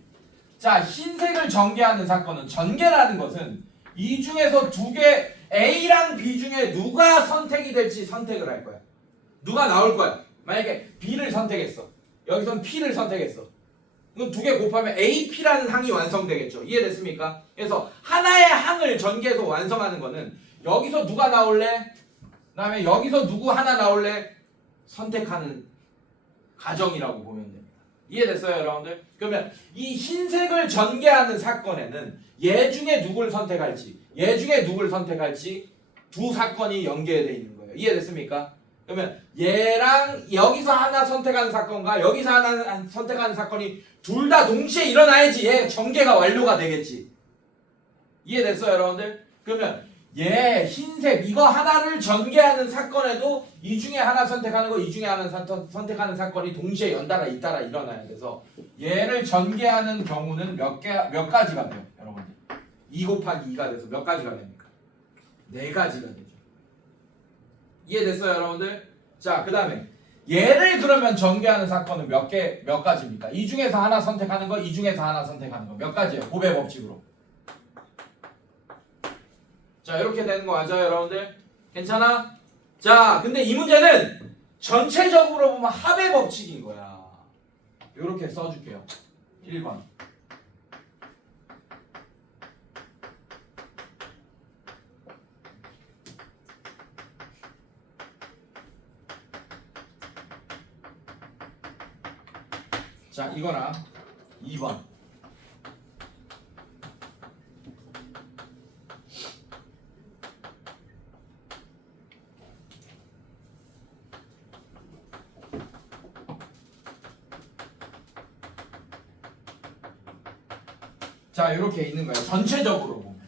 자, 흰색을 전개하는 사건은 전개라는 것은 이 중에서 두 개 A랑 B 중에 누가 선택이 될지 선택을 할 거야. 누가 나올 거야. 만약에 B를 선택했어. 여기선 P를 선택했어. 그럼 두 개 곱하면 AP라는 항이 완성되겠죠. 이해됐습니까? 그래서 하나의 항을 전개해서 완성하는 거는 여기서 누가 나올래? 그 다음에 여기서 누구 하나 나올래? 선택하는 과정이라고 보면 됩니다. 이해됐어요, 여러분들? 그러면 이 흰색을 전개하는 사건에는 얘 중에 누굴 선택할지 얘 중에 누굴 선택할지 두 사건이 연계되어 있는 거예요. 이해됐습니까? 그러면 얘랑 여기서 하나 선택하는 사건과 여기서 하나 선택하는 사건이 둘 다 동시에 일어나야지 얘 전개가 완료가 되겠지. 이해됐어요, 여러분들? 그러면 얘 흰색 이거 하나를 전개하는 사건에도 이 중에 하나 선택하는 거 이 중에 하나 선택하는 사건이 동시에 연달아 잇따라 일어나야 돼서 얘를 전개하는 경우는 몇 가지가 돼요, 여러분들? 2 곱하기 2가 돼서 몇 가지가 됩니까? 4가지가 되죠. 이해됐어요, 여러분들? 자, 그 다음에 얘를 그러면 전개하는 사건은 몇 가지입니까? 이 중에서 하나 선택하는 거, 이 중에서 하나 선택하는 거 몇 가지예요? 곱의 법칙으로. 자, 이렇게 되는 거 맞아요, 여러분들? 괜찮아? 자, 근데 이 문제는 전체적으로 보면 합의 법칙인 거야. 이렇게 써줄게요. 1번. 자, 이거랑 2번. 자, 이렇게 있는 거예요. 전체적으로 보면.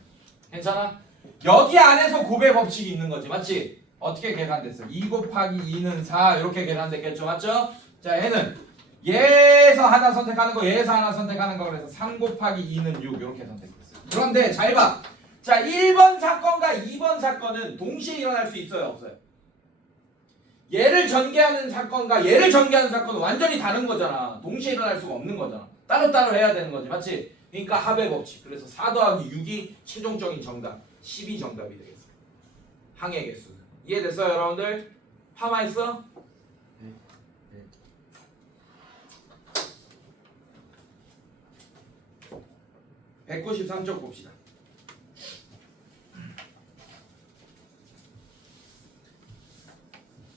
괜찮아? 여기 안에서 곱의 법칙이 있는 거지. 맞지? 어떻게 계산됐어? 2 곱하기 2는 4 이렇게 계산됐겠죠. 맞죠? 자, 얘는 얘에서 하나 선택하는 거 얘에서 하나 선택하는 거 그래서 3 곱하기 2는 6 이렇게 선택됐어요. 그런데 잘 봐. 자, 1번 사건과 2번 사건은 동시에 일어날 수 있어요, 없어요? 얘를 전개하는 사건과 얘를 전개하는 사건은 완전히 다른 거잖아. 동시에 일어날 수가 없는 거잖아. 따로따로 해야 되는 거지. 맞지? 그러니까 합의 법칙. 그래서 4 더하기 6이 최종적인 정답 12 정답이 되겠어. 항의 개수. 이해됐어요, 여러분들? 파마했어? 네. 네. 193쪽 봅시다.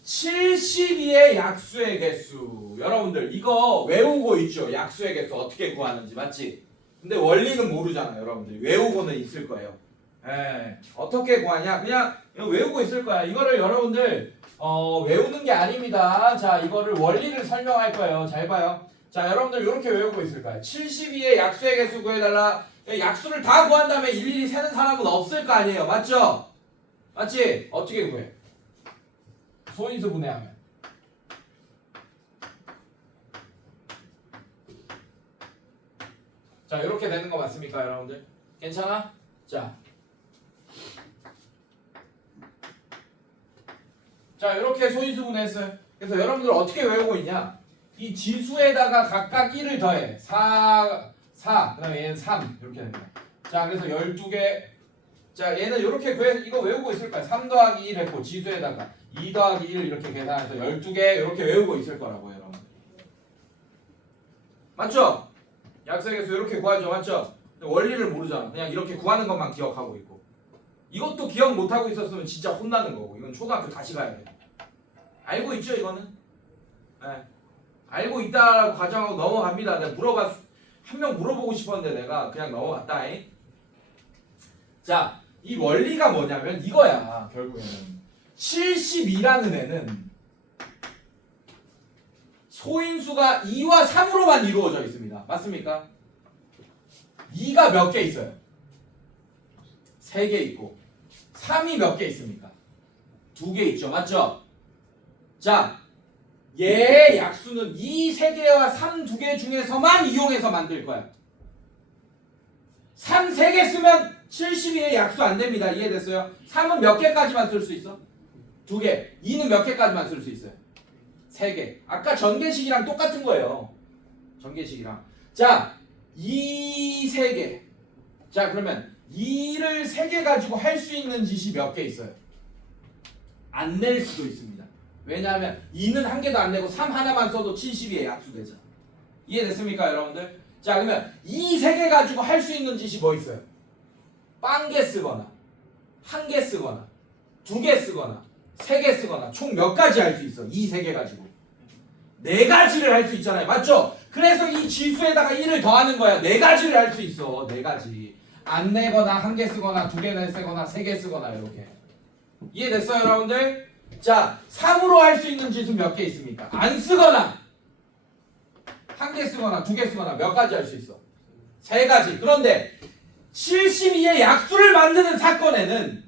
72의 약수의 개수. 여러분들 이거 외우고 있죠? 약수의 개수 어떻게 구하는지. 맞지? 근데 원리는 모르잖아요, 여러분들. 외우고는 있을 거예요. 어떻게 구하냐? 그냥 외우고 있을 거야. 이거를 여러분들 외우는 게 아닙니다. 자, 이거를 원리를 설명할 거예요. 잘 봐요. 자, 여러분들 이렇게 외우고 있을 거예요. 72의 약수의 개수 구해달라. 약수를 다 구한 다음에 일일이 세는 사람은 없을 거 아니에요. 맞죠? 맞지? 어떻게 구해? 소인수 분해하면. 자, 이렇게 되는 거 맞습니까, 여러분들? 괜찮아? 자, 이렇게 소인수 분해했어요. 그래서 여러분들 어떻게 외우고 있냐? 이 지수에다가 각각 1을 더해. 4, 그 다음에 얘는 3 이렇게 됩니다. 자, 그래서 12개 자 얘는 이렇게 이거 외우고 있을 거야. 3 더하기 1 했고 지수에다가 2 더하기 1 이렇게 계산해서 12개 이렇게 외우고 있을 거라고 여러분. 맞죠? 약속에서 이렇게 구하죠. 맞죠? 근데 원리를 모르잖아. 그냥 이렇게 구하는 것만 기억하고 있고. 이것도 기억 못하고 있었으면 진짜 혼나는 거고. 이건 초등학교 다시 가야 돼. 알고 있죠 이거는? 네. 알고 있다라고 가정하고 넘어갑니다. 내가 한 명 물어보고 싶었는데 내가 그냥 넘어갔다. 자, 이 원리가 뭐냐면 이거야. 결국에는 72라는 애는 소인수가 2와 3으로만 이루어져 있습니다. 맞습니까? 2가 몇 개 있어요? 3개 있고 3이 몇 개 있습니까? 2개 있죠. 맞죠? 자, 얘의 약수는 이 3개와 3 2개 중에서만 이용해서 만들 거야. 3 3개 쓰면 72의 약수 안 됩니다. 이해됐어요? 3은 몇 개까지만 쓸 수 있어? 2개. 2는 몇 개까지만 쓸 수 있어요? 3개. 아까 전개식이랑 똑같은 거예요. 전개식이랑. 자, 2 3개. 자, 그러면 2를 3개 가지고 할 수 있는 짓이 몇 개 있어요? 안 낼 수도 있습니다. 왜냐하면 2는 한 개도 안 내고 3 하나만 써도 72의 약수 되잖아. 이해됐습니까, 여러분들? 자, 그러면 2 3개 가지고 할 수 있는 짓이 뭐 있어요? 빵개 쓰거나, 한 개 쓰거나, 2개 쓰거나, 3개 쓰거나, 총 몇 가지 할 수 있어? 2 3개 가지고. 4가지를 할 수 있잖아요. 맞죠? 그래서 이 지수에다가 1을 더하는 거야. 4가지를 할 수 있어. 4가지. 안 내거나, 한 개 쓰거나, 2개 쓰거나, 3개 쓰거나, 이렇게. 이해됐어요, 여러분들? 자, 3으로 할 수 있는 짓은 몇 개 있습니까? 안 쓰거나, 한 개 쓰거나, 2개 쓰거나, 몇 가지 할 수 있어? 3가지. 그런데 72의 약수를 만드는 사건에는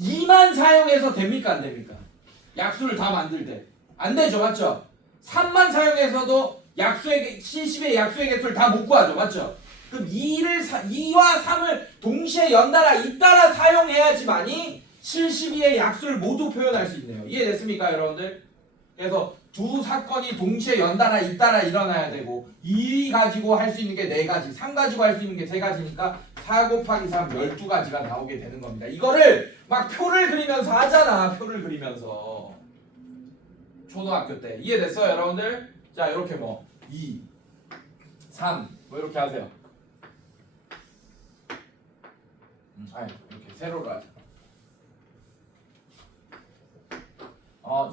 2만 사용해서 됩니까? 안 됩니까? 약수를 다 만들 때. 안 되죠. 맞죠? 3만 사용해서도 70의 약수의 개수를 다 못 구하죠. 맞죠? 그럼 2와 3을 동시에 연달아 잇따라 사용해야지만이 72의 약수를 모두 표현할 수 있네요. 이해됐습니까, 여러분들? 그래서 두 사건이 동시에 연달아 잇따라 일어나야 되고 2 가지고 할 수 있는 게 4가지, 3 가지고 할 수 있는 게 3가지니까 4 곱하기 3 12가지가 나오게 되는 겁니다. 이거를 막 표를 그리면서 하잖아. 표를 그리면서. 초등학교 때. 이해됐어요, 여러분들? 자, 이렇게 뭐 2, 3 뭐 이렇게 하세요. 이렇게 세로로 하자.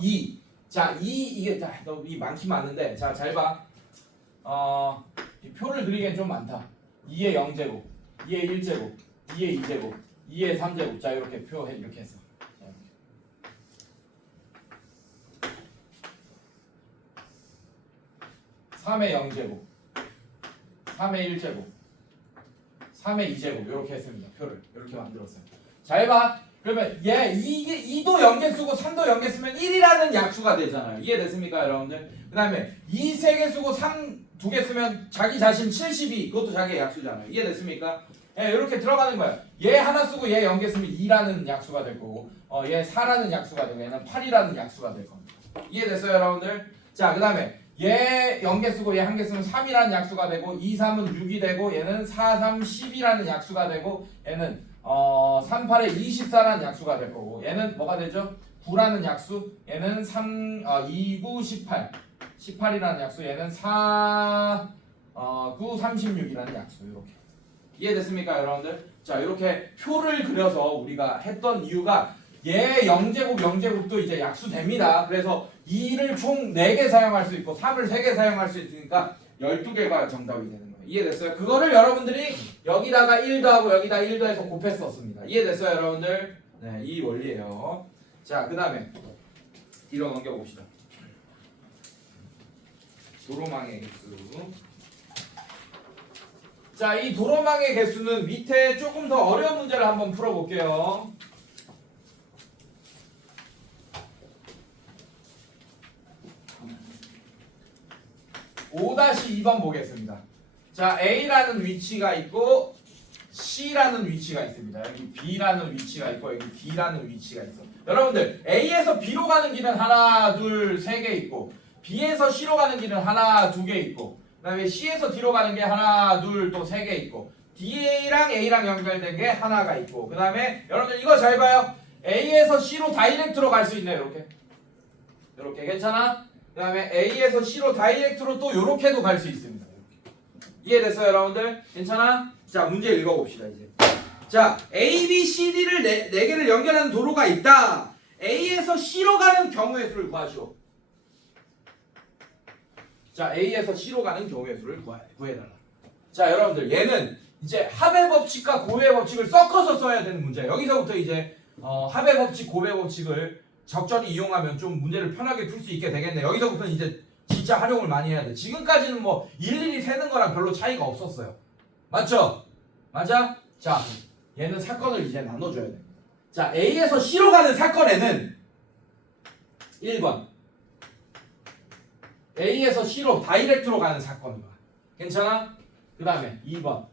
2. 자, 이게 이 많긴 많은데, 자, 잘 봐. 이 표를 그리기엔 좀 많다. 2의 0제곱, 2의 1제곱, 2의 2제곱, 2의 3제곱. 자, 이렇게 표해 이렇게 했어. 자, 이렇게. 3의 0제곱, 3의 1제곱, 3의 2제곱 이렇게 했습니다. 표를 이렇게 만들었어요. 잘 봐. 그러면 이게 2도 0개 쓰고 3도 0개 쓰면 1이라는 약수가 되잖아요. 이해됐습니까, 여러분들? 그 다음에 2 3개 쓰고 3 2개 쓰면 자기 자신 72, 그것도 자기의 약수잖아요. 이해됐습니까? 이렇게 들어가는 거예요. 얘 하나 쓰고 얘 0개 쓰면 2라는 약수가 될 거고, 얘 4라는 약수가 되고, 얘는 8이라는 약수가 될 겁니다. 이해됐어요, 여러분들? 자, 그 다음에 얘 0개 쓰고 얘 1개 쓰면 3이라는 약수가 되고, 2, 3은 6이 되고, 얘는 4, 3, 10이라는 약수가 되고, 얘는 3, 8에 24라는 약수가 될 거고, 얘는 뭐가 되죠? 9라는 약수, 얘는 2, 9, 18, 18이라는 약수, 얘는 4, 9, 36이라는 약수. 이렇게 이해됐습니까, 여러분들? 자, 이렇게 표를 그려서 우리가 했던 이유가 얘 0제곱 0제곱도 이제 약수 됩니다. 그래서 2를 총 4개 사용할 수 있고 3을 3개 사용할 수 있으니까 12개가 정답이 되는 거예요. 이해됐어요? 그거를 여러분들이 여기다가 1도 하고 여기다 1도 해서 곱했었습니다. 이해됐어요, 여러분들? 네, 이 원리예요. 자, 그 다음에 뒤로 넘겨봅시다. 도로망의 개수. 자, 이 도로망의 개수는 밑에 조금 더 어려운 문제를 한번 풀어볼게요. 5-2번 보겠습니다. 자, A라는 위치가 있고 C라는 위치가 있습니다. 여기 B라는 위치가 있고 여기 D라는 위치가 있어. 여러분들, A에서 B로 가는 길은 하나, 둘, 세 개 있고 B에서 C로 가는 길은 하나, 두 개 있고, 그 다음에 C에서 D로 가는 게 하나, 둘, 또 세 개 있고, D랑 A랑 연결된 게 하나가 있고 그 다음에 여러분들 이거 잘 봐요. A에서 C로 다이렉트로 갈 수 있네요. 이렇게 괜찮아? 그 다음에 A에서 C로 다이렉트로 또 이렇게도 갈 수 있습니다. 이해됐어요 여러분들? 괜찮아? 자 문제 읽어봅시다 이제. 자 A, B, C, D를 네 개를 연결하는 도로가 있다. A에서 C로 가는 경우의 수를 구하시오. 자 A에서 C로 가는 경우의 수를 구해달라. 자 여러분들 얘는 이제 합의 법칙과 고의 법칙을 섞어서 써야 되는 문제야. 여기서부터 이제 합의 법칙, 고의 법칙을 적절히 이용하면 좀 문제를 편하게 풀 수 있게 되겠네. 여기서부터는 이제 진짜 활용을 많이 해야 돼. 지금까지는 뭐 일일이 세는 거랑 별로 차이가 없었어요. 맞죠? 맞아? 자 얘는 사건을 이제 나눠줘야 돼. 자 A에서 C로 가는 사건에는 1번 A에서 C로 다이렉트로 가는 사건이야. 괜찮아? 그 다음에 2번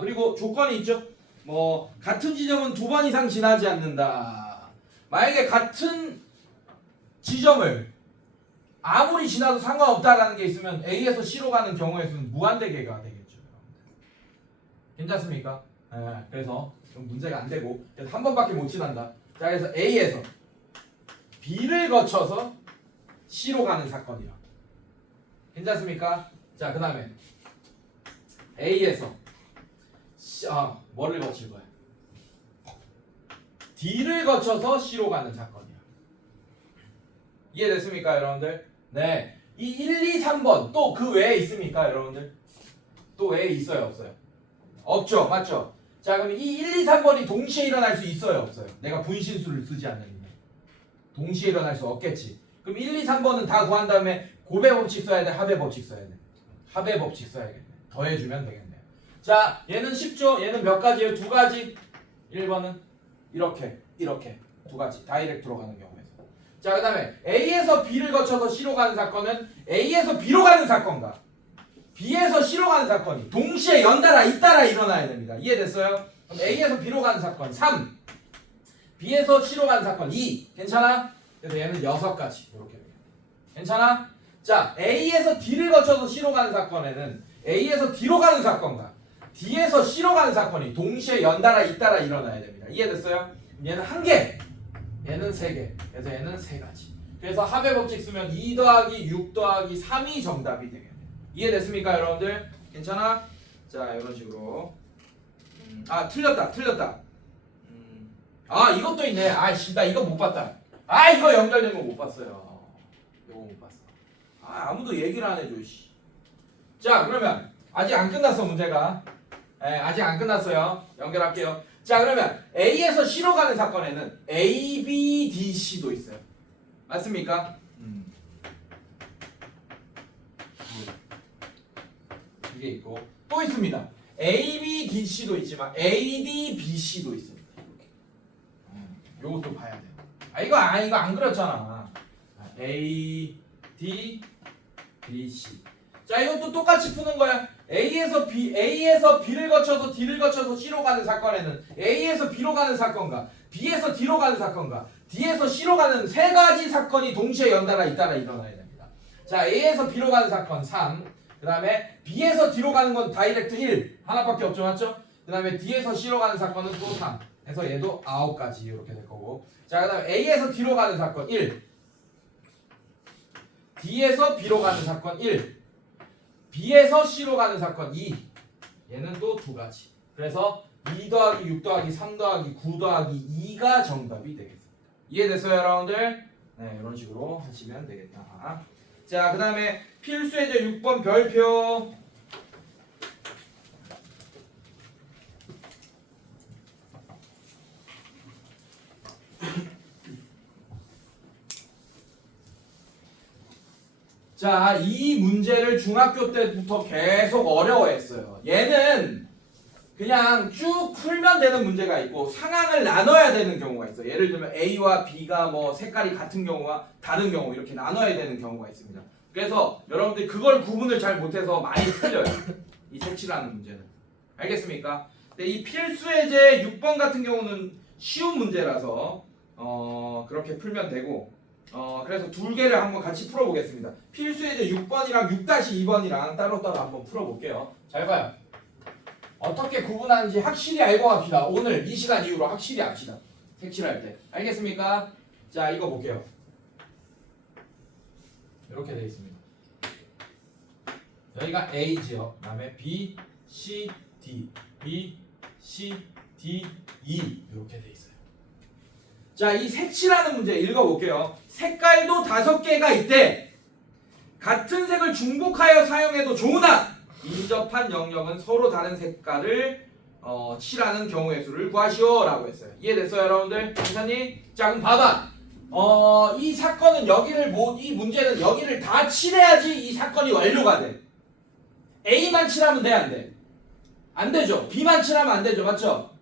그리고 조건이 있죠. 뭐 같은 지점은 2번 이상 지나지 않는다. 만약에 같은 지점을 아무리 지나도 상관없다라는 게 있으면 A에서 C로 가는 경우의 수는 무한대개가 되겠죠. 괜찮습니까? 그래서 좀 문제가 안 되고 그래서 한 번밖에 못 지난다. 자 그래서 A에서 B를 거쳐서 C로 가는 사건이야. 괜찮습니까? 자 그 다음에 A에서 뭐를 거칠 거야? D를 거쳐서 C로 가는 사건이야. 이해됐습니까 여러분들? 네. 이 1, 2, 3번 또 그 외에 있습니까 여러분들? 또 외에 있어요 없어요? 없죠. 맞죠? 자 그럼 이 1, 2, 3번이 동시에 일어날 수 있어요 없어요? 내가 분신수를 쓰지 않는 이상 동시에 일어날 수 없겠지. 그럼 1, 2, 3번은 다 구한 다음에 고배 법칙 써야 돼? 합의 법칙 써야 돼? 합의 법칙 써야겠네. 더해주면 되겠네요. 자 얘는 쉽죠? 얘는 몇 가지예요? 2가지. 1번은 이렇게 두 가지 다이렉트로 가는 경우에서. 자 그 다음에 A에서 B를 거쳐서 C로 가는 사건은 A에서 B로 가는 사건과 B에서 C로 가는 사건이 동시에 연달아 잇따라 일어나야 됩니다. 이해됐어요? 그럼 A에서 B로 가는 사건 3, B에서 C로 가는 사건 2. 괜찮아? 그래서 얘는 6가지 이렇게 돼요. 괜찮아? 자 A에서 D를 거쳐서 C로 가는 사건에는 A에서 D로 가는 사건과 D에서 C로 가는 사건이 동시에 연달아 잇따라 일어나야 됩니다. 이해됐어요? 얘는 1개, 얘는 3개, 그래서 얘는 3가지. 그래서 합의 법칙 쓰면 2 더하기 6 더하기 3이 정답이 되겠네요. 이해됐습니까 여러분들? 괜찮아? 자 이런 식으로 틀렸다 이것도 있네. 아이씨 나 이거 못 봤다. 이거 연결된 거 못 봤어요. 이거 못 봤어. 아무도 얘기를 안 해줘. 씨. 자 그러면 아직 안 끝났어 문제가. 아직 안 끝났어요. 연결할게요. 자 그러면 A에서 C로 가는 사건에는 A, B, D, C도 있어요. 맞습니까? 이게 있고 또 있습니다. A, B, D, C도 있지만 A, D, B, C도 있습니다. 요것도 봐야 돼요. 이거 안 그렸잖아. A, D, B, C. 자 이것도 똑같이 푸는 거야. A에서 B를 거쳐서 D를 거쳐서 C로 가는 사건에는 A에서 B로 가는 사건과 B에서 D로 가는 사건과 D에서 C로 가는 3가지 사건이 동시에 연달아 잇따라 일어나야 됩니다. 자 A에서 B로 가는 사건 3, 그 다음에 B에서 D로 가는 건 다이렉트 1 하나밖에 없죠. 맞죠? 그 다음에 D에서 C로 가는 사건은 또 3 해서 얘도 9가지 이렇게 될 거고. 자 그 다음에 A에서 D로 가는 사건 1, D에서 B로 가는 사건 1, B에서 C로 가는 사건 2. 얘는 또 2가지. 그래서 2 더하기 6 더하기 3 더하기 9 더하기 2가 정답이 되겠습니다. 이해됐어요 여러분들? 네 이런 식으로 하시면 되겠다. 자 그 다음에 필수예제 6번 별표. 자, 이 문제를 중학교 때부터 계속 어려워했어요. 얘는 그냥 쭉 풀면 되는 문제가 있고 상황을 나눠야 되는 경우가 있어요. 예를 들면 A와 B가 뭐 색깔이 같은 경우와 다른 경우 이렇게 나눠야 되는 경우가 있습니다. 그래서 여러분들이 그걸 구분을 잘 못해서 많이 틀려요. 이 색칠하는 문제는. 알겠습니까? 근데 이 필수예제 6번 같은 경우는 쉬운 문제라서 그렇게 풀면 되고 그래서 2개를 한번 같이 풀어보겠습니다. 필수예제 6번이랑 6-2번이랑 따로따로 한번 풀어볼게요. 잘 봐요. 어떻게 구분하는지 확실히 알고 갑시다. 오늘 이 시간 이후로 확실히 합시다. 색칠할 때. 알겠습니까? 자, 이거 볼게요. 이렇게 되어 있습니다. 여기가 A지요. 그다음에 B, C, D, B, C, D, E 이렇게 되어 있어요. 자, 이 색칠하는 문제 읽어볼게요. 색깔도 5개가 있대. 같은 색을 중복하여 사용해도 좋으나 인접한 영역은 서로 다른 색깔을 칠하는 경우의 수를 구하시오 라고 했어요. 이해됐어요 여러분들? 괜찮니? 자 그럼 봐봐. 이 사건은 이 문제는 여기를 다 칠해야지 이 사건이 완료가 돼. A만 칠하면 돼, 안 돼? 안 되죠. B만 칠하면 안 되죠. 맞죠?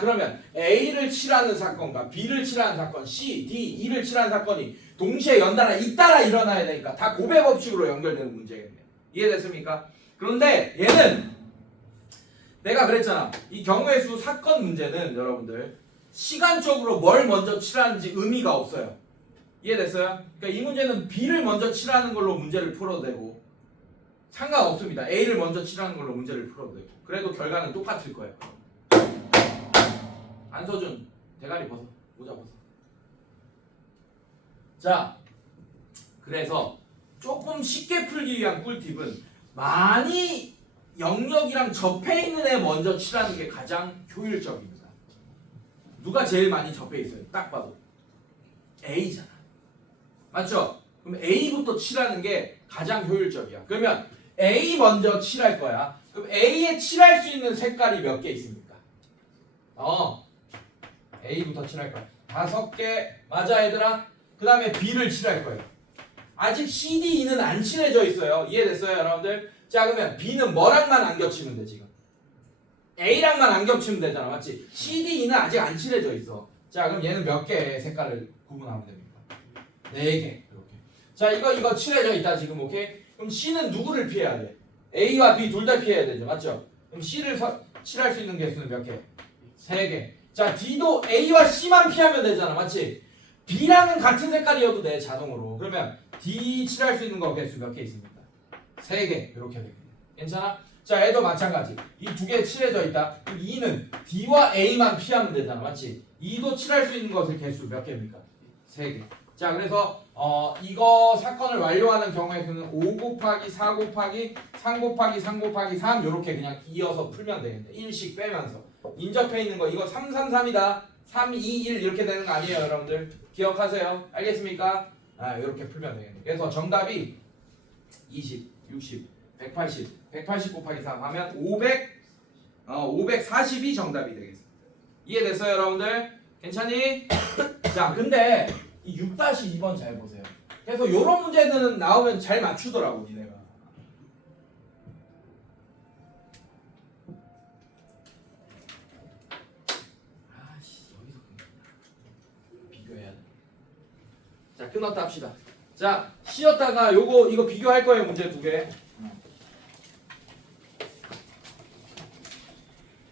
그러면 A를 칠하는 사건과 B를 칠하는 사건, C, D, E를 칠하는 사건이 동시에 연달아 잇따라 일어나야 되니까 다 고배 법칙으로 연결되는 문제겠네요. 이해됐습니까? 그런데 얘는 내가 그랬잖아. 이 경우의 수 사건 문제는 여러분들 시간적으로 뭘 먼저 칠하는지 의미가 없어요. 이해됐어요? 그러니까 이 문제는 B를 먼저 칠하는 걸로 문제를 풀어도 되고 상관없습니다. A를 먼저 칠하는 걸로 문제를 풀어도 되고 그래도 결과는 똑같을 거예요. 안서준 대가리 벗어. 모자 벗어. 자, 그래서 조금 쉽게 풀기 위한 꿀팁은 많이 영역이랑 접해 있는 애 먼저 칠하는 게 가장 효율적입니다. 누가 제일 많이 접해 있어요? 딱 봐도 A잖아. 맞죠? 그럼 A부터 칠하는 게 가장 효율적이야. 그러면 A 먼저 칠할 거야. 그럼 A에 칠할 수 있는 색깔이 몇 개 있습니까? A부터 칠할 거야. 5개 맞아 얘들아? 그 다음에 B를 칠할 거예요. 아직 C, D, E는 안 칠해져 있어요. 이해됐어요 여러분들? 자 그러면 B는 뭐랑만 안 겹치면 돼 지금? A랑만 안 겹치면 되잖아. 맞지? C, D, E는 아직 안 칠해져 있어. 자 그럼 얘는 몇 개의 색깔을 구분하면 됩니까? 4개 이렇게. 자 이거 칠해져 있다 지금. 오케이? 그럼 C는 누구를 피해야 돼? A와 B 둘 다 피해야 되죠. 맞죠? 그럼 C를 칠할 수 있는 개수는 몇 개? 3개. 자 D도 A와 C만 피하면 되잖아. 맞지? B랑은 같은 색깔이어도 돼 자동으로. 그러면 D 칠할 수 있는 거 개수 몇 개 있습니까? 3개 이렇게 되겠네. 괜찮아? 자 얘도 마찬가지. 이 2개 칠해져 있다. 그럼 E는 D와 A만 피하면 되잖아. 맞지? E도 칠할 수 있는 것의 개수 몇 개입니까? 3개. 자 그래서 이거 사건을 완료하는 경우의 수는 5 곱하기 4 곱하기 3 곱하기 3 곱하기 3 이렇게 그냥 이어서 풀면 되겠네. 1씩 빼면서 인접해 있는 거 이거 333이다 3, 2, 1 이렇게 되는 거 아니에요 여러분들? 기억하세요. 알겠습니까? 이렇게 풀면 되겠네. 그래서 정답이 20, 60, 180, 180 곱하기 3 하면 540이 정답이 되겠습니다. 이해됐어요 여러분들? 괜찮니? 자 근데 이 6-2번 잘 보세요. 그래서 이런 문제들은 나오면 잘 맞추더라고 니네가. 여기서 비교해야 돼. 자 끊었다 합시다. 자 쉬었다가 이거 비교할 거예요 문제 2개.